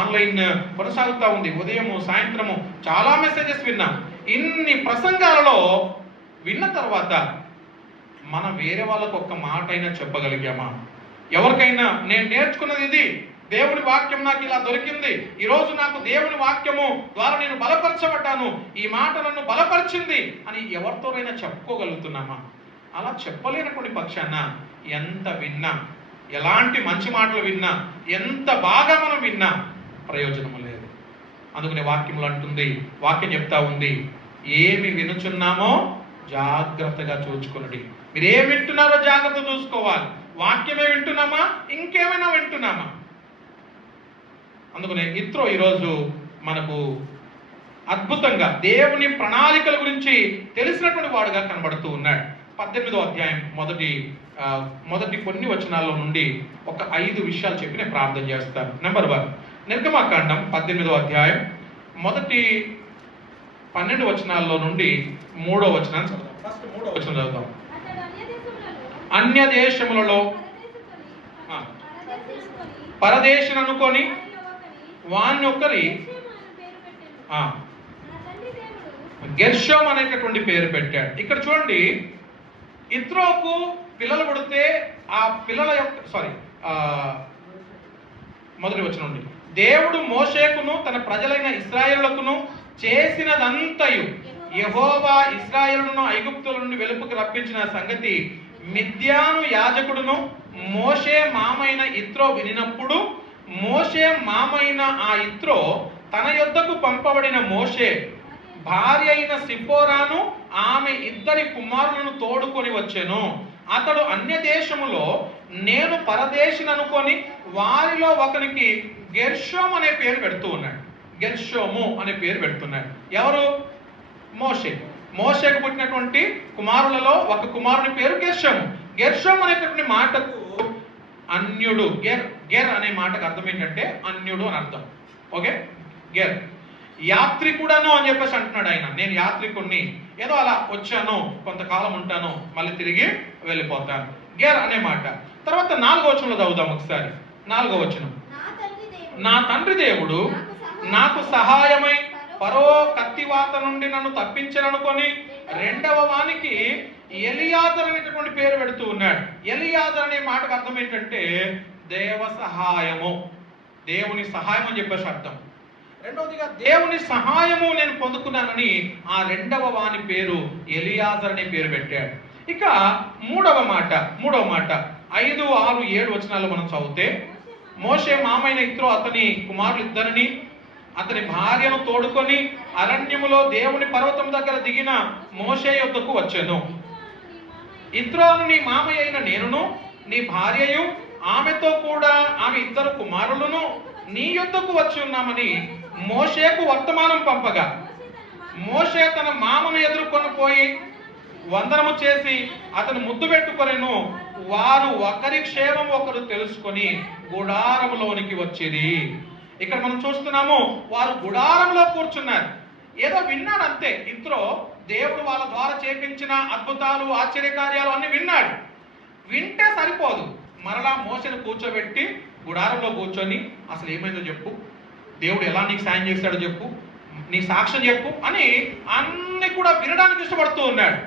ఆన్లైన్ కొనసాగుతూ ఉంది. ఉదయము సాయంత్రము చాలా మెసేజెస్ విన్నాం. ఇన్ని ప్రసంగాలలో విన్న తర్వాత మనం వేరే వాళ్ళకు ఒక్క మాట అయినా చెప్పగలిగామా? ఎవరికైనా నేను నేర్చుకున్నది ఇది, దేవుని వాక్యం నాకు ఇలా దొరికింది, ఈరోజు నాకు దేవుని వాక్యము ద్వారా నేను బలపరచబడ్డాను, ఈ మాట నన్ను బలపరిచింది అని ఎవరితోనైనా చెప్పుకోగలుగుతున్నామా? అలా చెప్పలేనటువంటి పక్షాన ఎంత విన్నా, ఎలాంటి మంచి మాటలు విన్నా, ఎంత బాగా మనం విన్నా ప్రయోజనం లేదు. అందుకనే వాక్యములు అంటుంది, వాక్యం చెప్తా ఉంది, ఏమి వినుచున్నామో జాగ్రత్తగా చూచుకునండి. మీరు ఏమి వింటున్నారో జాగ్రత్త చూసుకోవాలి. వాక్యమే వింటున్నామా, ఇంకేమైనా వింటున్నామా? అందుకనే ఇత్రో ఈరోజు మనకు అద్భుతంగా దేవుని ప్రణాళికల గురించి తెలిసినటువంటి వాడుగా కనబడుతూ ఉన్నాడు. 18వ అధ్యాయం మొదటి కొన్ని వచనాల్లో నుండి ఒక 5 విషయాలు చెప్పి నేను ప్రార్థన చేస్తాను. నెంబర్ 1, నిర్గమాకాండం 18వ అధ్యాయం మొదటి 12 వచనాల్లో నుండి 3వ వచనాన్ని చదువుతాం. ఫస్ట్ 3వ వచనం చదువుతాం. అన్య దేశములలో పరదేశిని అనుకొని వాణ్ణి ఒకరి గెర్షోమ్ అనేటటువంటి పేరు పెట్టాడు. ఇక్కడ చూడండి, ఇత్రోకు పిల్లలు పుడితే ఆ పిల్లల యొక్క మొదటి వచనం నుండి, దేవుడు మోషేకును తన ప్రజలైన ఇశ్రాయేలులకును చేసినదంతయు యెహోవా ఇశ్రాయేలును ఐగుప్తుల నుండి వెలుపుకి రప్పించిన సంగతి మిద్యాను యాజకుడును మోషే మామైన ఇత్రో వినినప్పుడు, మోషే మామైన ఆ ఇత్రో తన యొద్దకు పంపబడిన మోషే భార్య అయిన సిప్పోరాను ఆమె 2 కుమారులను తోడుకొని వచ్చెను. అతడు అన్య దేశములో నేను పరదేశిని అనుకొని వారిలో ఒకరికి గెర్షోమ్ అనే పేరు పెడుతూ ఉన్నాడు. గెర్షోము అనే పేరు పెడుతున్నాడు. ఎవరు? మోషేకు పుట్టినటువంటి కుమారులలో ఒక కుమారుని పేరు గెర్షోము. గెర్షోమ్ అనేటటువంటి మాటకు అన్యుడు, గెర్ అనే మాటకు అర్థం ఏంటంటే అన్యుడు అని అర్థం. ఓకే, గెర్ యాత్రికుడను అని చెప్పేసి అంటున్నాడు ఆయన. నేను యాత్రికుడిని, ఏదో అలా వచ్చాను, కొంతకాలం ఉంటాను, మళ్ళీ తిరిగి వెళ్ళిపోతాను. గెర్ అనే మాట. తర్వాత 4వ వచనంలో చదువుదాం ఒకసారి. 4వ వచనం, నా తండ్రి దేవుడు నాకు సహాయమై ఫరో కత్తివాత నుండి నన్ను తప్పించననుకొని 2వ వానికి ఎలియాజర్ అనేటటువంటి పేరు పెడుతూ ఉన్నాడు. ఎలియాజర్ అనే మాటకు అర్థం ఏంటంటే దేవ సహాయము, దేవుని సహాయం అని చెప్పేసి అర్థం. రెండవదిగా దేవుని సహాయము నేను పొందుకున్నానని ఆ 2వ వాని పేరు ఎలియాజర్ అనే పేరు పెట్టాడు. ఇక మూడవ మాట 5, 6, 7 వచనాల్లో మనం చదివితే, మోషే మామైన ఇత్రో అతని కుమారులు 2 అతని భార్యను తోడుకొని అరణ్యములో దేవుని పర్వతం దగ్గర దిగిన మోషే యొద్దకు వచ్చెను. ఇత్రోను నీ మామయ్య అయిన నేనును నీ భార్యయు ఆమెతో కూడా ఆమె 2 కుమారులను నీ యొద్దకు వచ్చి ఉన్నామని మోషేకు వర్తమానం పంపగా, మోషే తన మామను ఎదుర్కొని పోయి వందనము చేసి అతను ముద్దు పెట్టుకొనెను. వారు ఒకరి క్షేమం ఒకరు తెలుసుకొని గుడారములోనికి వచ్చిరి. ఇక్కడ మనం చూస్తున్నాము, వారు గుడారంలో కూర్చున్నారు. ఏదో విన్నాడు అంతే. ఇత్రో దేవుడు వాళ్ళ ద్వారా చేపించిన అద్భుతాలు, ఆశ్చర్యకార్యాలు అన్ని విన్నాడు. వింటే సరిపోదు, మరలా మోషేను కూర్చోబెట్టి గుడారంలో కూర్చొని అసలు ఏమైందో చెప్పు, దేవుడు ఎలా నీకు సాయం చేశాడో చెప్పు, నీ సాక్ష్యం చెప్పు అని అన్ని కూడా వినడానికి ఇష్టపడుతూ ఉన్నాడు.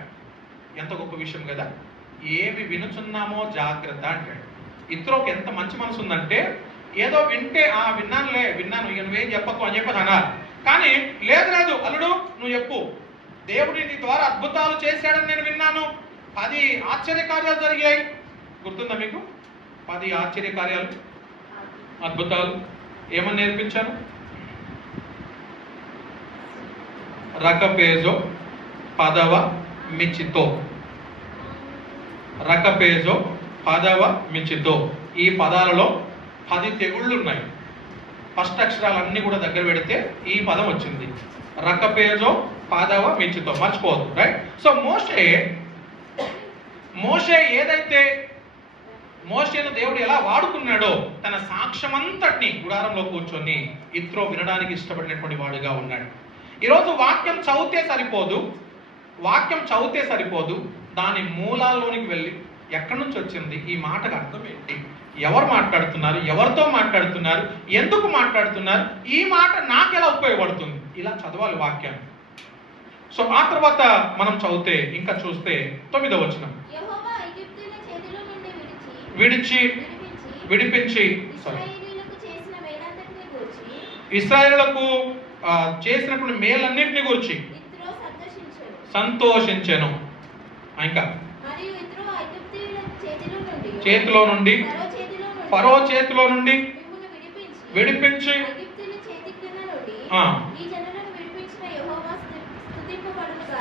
ఎంత గొప్ప విషయం కదా. ఏమి వినుచున్నామో జాగ్రత్త అంటాడు. ఇత్రోకి ఎంత మంచి మనసు ఉందంటే, ఏదో వింటే విన్నాను ఇక నువ్వేం చెప్పకు అని చెప్పేసి అన్నారు. కానీ లేదు అల్లుడు నువ్వు చెప్పు, దేవుడి నీ ద్వారా అద్భుతాలు చేశాడని నేను విన్నాను, 10 ఆశ్చర్యకార్యాలు జరిగాయి. గుర్తుందా మీకు? 10 ఆశ్చర్యకార్యాలు, అద్భుతాలు ఏమని నేర్పించాను? రకపేజో పదవ మిచితో, రకపేజో పదవ మిచితో. ఈ పదాలలో 10 తెగుళ్ళు ఉన్నాయి. ఫస్ట్ అక్షరాలన్నీ కూడా దగ్గర పెడితే ఈ పదం వచ్చింది, రకపేజో పదవ మిచితో. మర్చిపోదు, రైట్? సో మోషే ఏదైతే మోషేను దేవుడు ఎలా వాడుకున్నాడో తన సాక్ష్యం అంతటిని గుడారంలో కూర్చొని ఇత్రో వినడానికి ఇష్టపడినటువంటి వాడుగా ఉన్నాడు. ఈరోజు వాక్యం చదివితే సరిపోదు, దాని మూలాల్లోనికి వెళ్ళి ఎక్కడి నుంచి వచ్చింది, ఈ మాటకు అర్థం ఏంటి, ఎవరు మాట్లాడుతున్నారు, ఎవరితో మాట్లాడుతున్నారు, ఎందుకు మాట్లాడుతున్నారు, ఈ మాట నాకు ఎలా ఉపయోగపడుతుంది, ఇలా చదవాలి వాక్యాన్ని. సో ఆ తర్వాత మనం చదివితే ఇంకా చూస్తే 9వ వచనం, విడిపించి ఇశ్రాయేలులకు చేసినటువంటి మేలన్నింటిని గురించి సంతోషించెను. ఇంకా చేతిలో నుండి ఫరో చేతిలో నుండి విడిపించి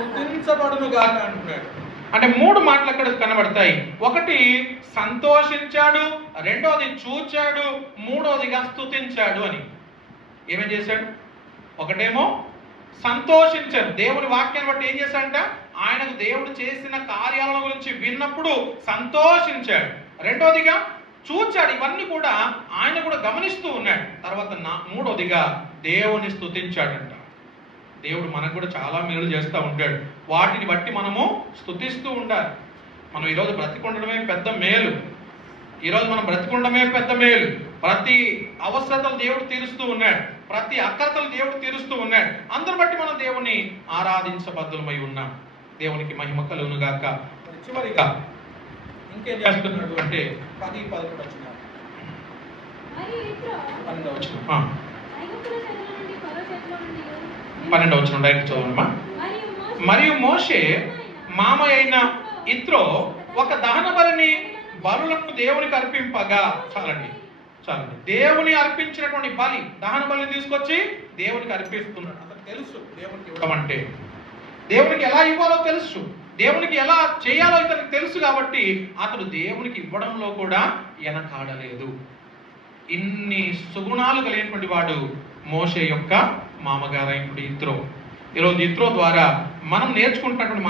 స్తుతించబడునుగాక అంటున్నాడు. అంటే 3 మాటలు అక్కడ కనబడతాయి. ఒకటి సంతోషించాడు, రెండోది చూచాడు, మూడోదిగా స్తుతించాడు అని. ఏమేం చేశాడు? ఒకటేమో సంతోషించాడు, దేవుని వాక్యాన్ని బట్టి ఏం చేశాడంట, ఆయనకు దేవుడు చేసిన కార్యాలను గురించి విన్నప్పుడు సంతోషించాడు. రెండోదిగా చూచాడు, ఇవన్నీ కూడా ఆయన కూడా గమనిస్తూ ఉన్నాడు. తర్వాత మూడోదిగా దేవుని స్తుతించాడంట. దేవుడు మనకు కూడా చాలా మేలు చేస్తూ ఉంటాడు, వాటిని బట్టి మనము స్తుతిస్తూ ఉండాలి. మనం ఈరోజు బ్రతికుండడమే పెద్ద మేలు. ప్రతి అవసరతలు దేవుడు తీరుస్తూ ఉన్నాడు, ప్రతి అక్కరతలు దేవుడు తీరుస్తూ ఉన్నాడు. అందరు బట్టి మనం దేవుని ఆరాధించబద్ధులమై ఉన్నాం. దేవునికి మహిమ కలుగును గాక. చివరిగా ఇంకేం చేస్తున్నాడు అంటే 10-11 వచనాలు. 12వ వచనం డైరెక్ట్ చదవమ్మా. మరియు మోషే మామ అయిన ఇత్రో ఒక దహన బలిని బలులను దేవునికి అర్పింపగా, చాలండి దేవుని అర్పించినటువంటి బలి, దహన బలిని తీసుకొచ్చి దేవునికి అర్పిస్తున్నాడు. అతనికి తెలుసు దేవునికి ఇవ్వడం అంటే, దేవునికి ఎలా ఇవ్వాలో తెలుసు, దేవునికి ఎలా చేయాలో ఇతనికి తెలుసు. కాబట్టి అతడు దేవునికి ఇవ్వడంలో కూడా వెనకాడలేదు. ఇన్ని సుగుణాలు కలిగినటువంటి వాడు మోషే యొక్క మామగారైనటువంటి ఇత్రో. ఈరోజు ఇత్రో ద్వారా మనం నేర్చుకుంటున్నటువంటి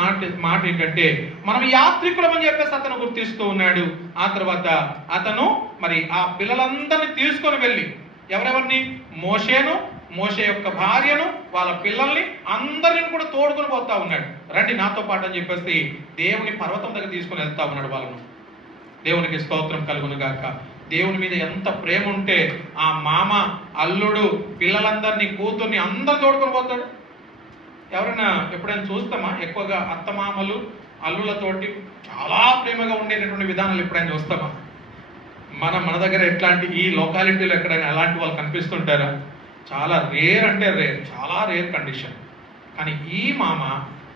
మాట ఏంటంటే, మనం యాత్రికులం అని చెప్పేసి అతను గుర్తిస్తూ ఉన్నాడు. ఆ తర్వాత అతను మరి ఆ పిల్లలందరినీ తీసుకొని వెళ్ళి, ఎవరెవరిని, మోషే యొక్క భార్యను, వాళ్ళ పిల్లల్ని అందరిని కూడా తోడుకొని పోతా ఉన్నాడు. రండి నాతో పాటు అని చెప్పేసి దేవుని పర్వతం దగ్గర తీసుకొని వెళ్తా ఉన్నాడు వాళ్ళను. దేవునికి స్తోత్రం కలుగును గాక. దేవుని మీద ఎంత ప్రేమ ఉంటే ఆ మామ, అల్లుడు, పిల్లలందరినీ, కూతుర్ని అందరు తోడుకొని పోతాడు. ఎవరైనా ఎప్పుడైనా చూస్తామా? ఎక్కువగా అత్తమామలు అల్లులతోటి చాలా ప్రేమగా ఉండేటటువంటి విధానాలు ఎప్పుడైనా చూస్తామా? మన దగ్గర ఎట్లాంటి ఈ లొకాలిటీలో ఎక్కడైనా అలాంటి వాళ్ళు కనిపిస్తుంటారా? చాలా రేర్, అంటే రేర్, చాలా రేర్ కండిషన్. కానీ ఈ మామ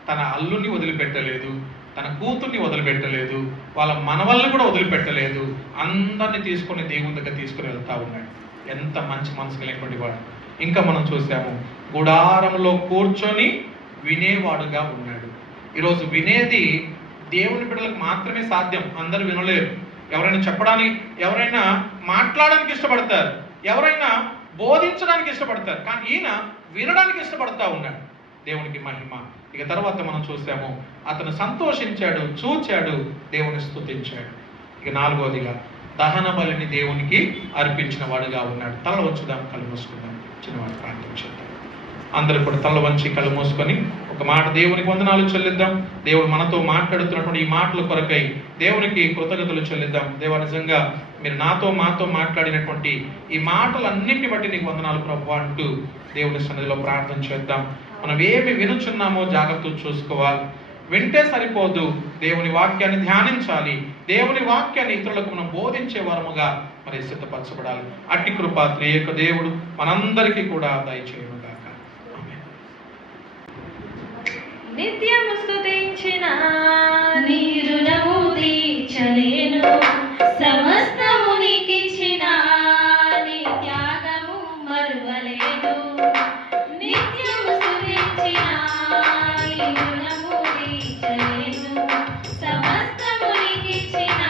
తన అల్లుని వదిలిపెట్టలేదు, తన కూతుర్ని వదిలిపెట్టలేదు, వాళ్ళ మనవల్ని కూడా వదిలిపెట్టలేదు. అందరిని తీసుకొని దేవుని దగ్గర తీసుకుని వెళ్తా ఉన్నాడు. ఎంత మంచి మనసు కలిగినటువంటి వాడు. ఇంకా మనం చూసాము, గుడారంలో కూర్చొని వినేవాడుగా ఉన్నాడు. ఈరోజు వినేది దేవుని బిడ్డలకు మాత్రమే సాధ్యం, అందరూ వినలేరు. ఎవరైనా మాట్లాడడానికి ఇష్టపడతారు, ఎవరైనా బోధించడానికి ఇష్టపడతారు, కానీ ఈయన వినడానికి ఇష్టపడతా ఉన్నాడు. దేవునికి మహిమ. ఇక తర్వాత మనం చూసాము, అతను సంతోషించాడు, చూచాడు, దేవుని స్తుతించాడు. ఇక 4వదిగా దహన బలిని దేవునికి అర్పించిన వాడుగా ఉన్నాడు. తల వంచుదాం, కళ్ళు మూసుకుందాం, చిన్నవాడు ప్రార్థన చేద్దాం. అందరూ కూడా తల వంచి కళ్ళు మూసుకొని ఒక మాట దేవునికి వందనాలు చెల్లిద్దాం. దేవుడు మనతో మాట్లాడుతున్నటువంటి ఈ మాటల కొరకై దేవునికి కృతజ్ఞతలు చెల్లిద్దాం. దేవా, నిజంగా మీరు మాతో మాట్లాడినటువంటి ఈ మాటలన్నింటిని బట్టి నీకు వందనాలు ప్రభువా అంటూ దేవుని సన్నిధిలో ప్రార్థన చేద్దాం. మనం ఏమి వినుచున్నామో జాగ్రత్తలు చూసుకోవాలి. వింటే సరిపోదు, దేవుని వాక్యాన్ని ధ్యానించాలి. దేవుని వాక్యాన్ని ఇతరులకు మనం బోధించే వారముగా మరి సిద్ధపరచబడాలి. అట్టి కృప త్రియక దేవుడు మనందరికీ కూడా దయచేయును గాక. ఆమేన్. నిత్యము స్తుతించిన నీ రుణము తీర్చలేను, సమస్తము నీకిచ్చిన నీ త్యాగము మరువలేను. నిత్యము స్తుతించిన నీ రుణము తీర్చలేను, సమస్తము నీకిచ్చిన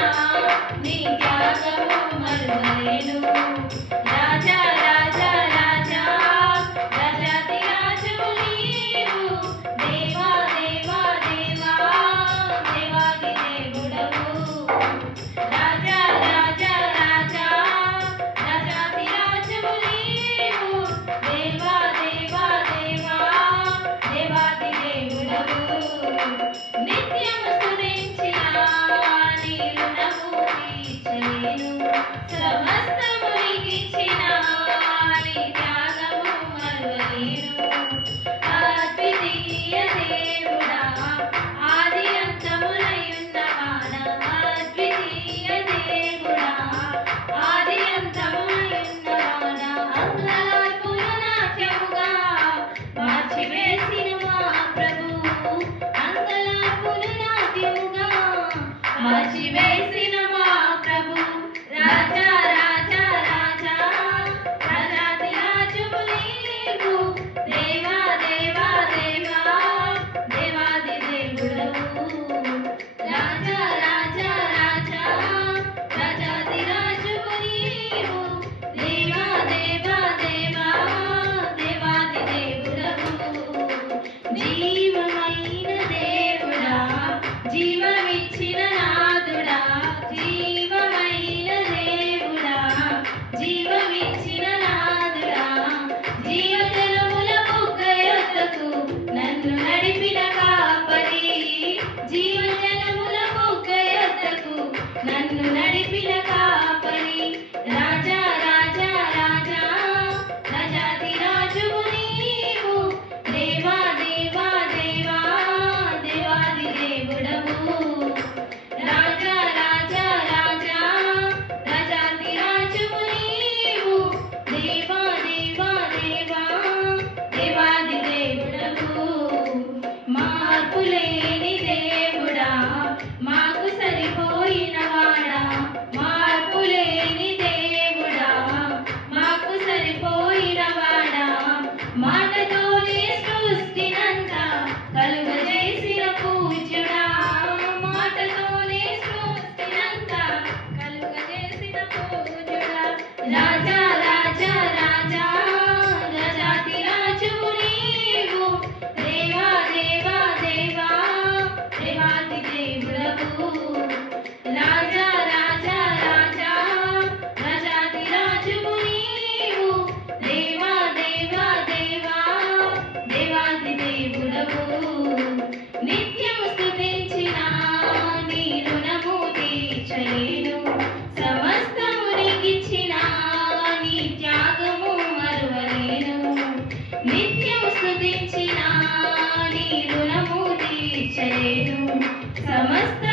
నీ త్యాగము మరువలేను. రాజా రాజా రాజా రాజాది రాజువు నీవు, దేవా దేవా దేవా దేవాది దేవుడవు. రాజా మార్చివేసిన మా ప్రభు రాజా రాజా రాజా రాజాది రాజువు నీవు దేవా దేవా దేవా దేవాది దేవుడవు రాజా రాజా రాజా రాజాది రాజువు నీవు దేవా దేవా దేవా దేవాది దేవుడవు జీవమైన దేవుడా జీవమిచ్చిన నాదుడా జీవమైన దేవుడా జీవమిచ్చిన నాదుడా జీవజలముల బుగ్గయొద్దకు నన్ను నడిపిన కాపరి జీవజలముల బుగ్గయొద్దకు నన్ను నడిపిన కాపరి రాజా రాజా రాజా రాజాది రాజువు నీవు దేవా దేవా దేవా దేవాది దేవుడవు రాజా రాజా రాజా రాజాది రాజువు నీవు దేవా దేవా దేవా దేవాది దేవుడవు మార్పులేని దేవుడా మాకు సరిపోయిన వాడా మార్పులేని దేవుడా మాకు సరిపోయిన వాడా మాటతోనే సృష్టినంతా కలుగజేసిన పూజ్యుడా మాటతోనే సృష్టినంతా కలుగజేసిన పూజ్యుడా రాజా రాజా రాజా రాజాది రాజువు నీవు దేవా దేవా దేవా దేవాది దేవుడవు రాజా రాజా రాజా రాజాది రాజువు నీవు దేవా దేవా దేవా దేవాది దేవుడవు నిత్యము స్తుతించిన నీ రుణము తీర్చలేను సమస్తము నీకిచ్చిన నీ త్యాగము మరువలేను నిత్యము స్తుతించిన నీ రుణము తీర్చలేను సమస్త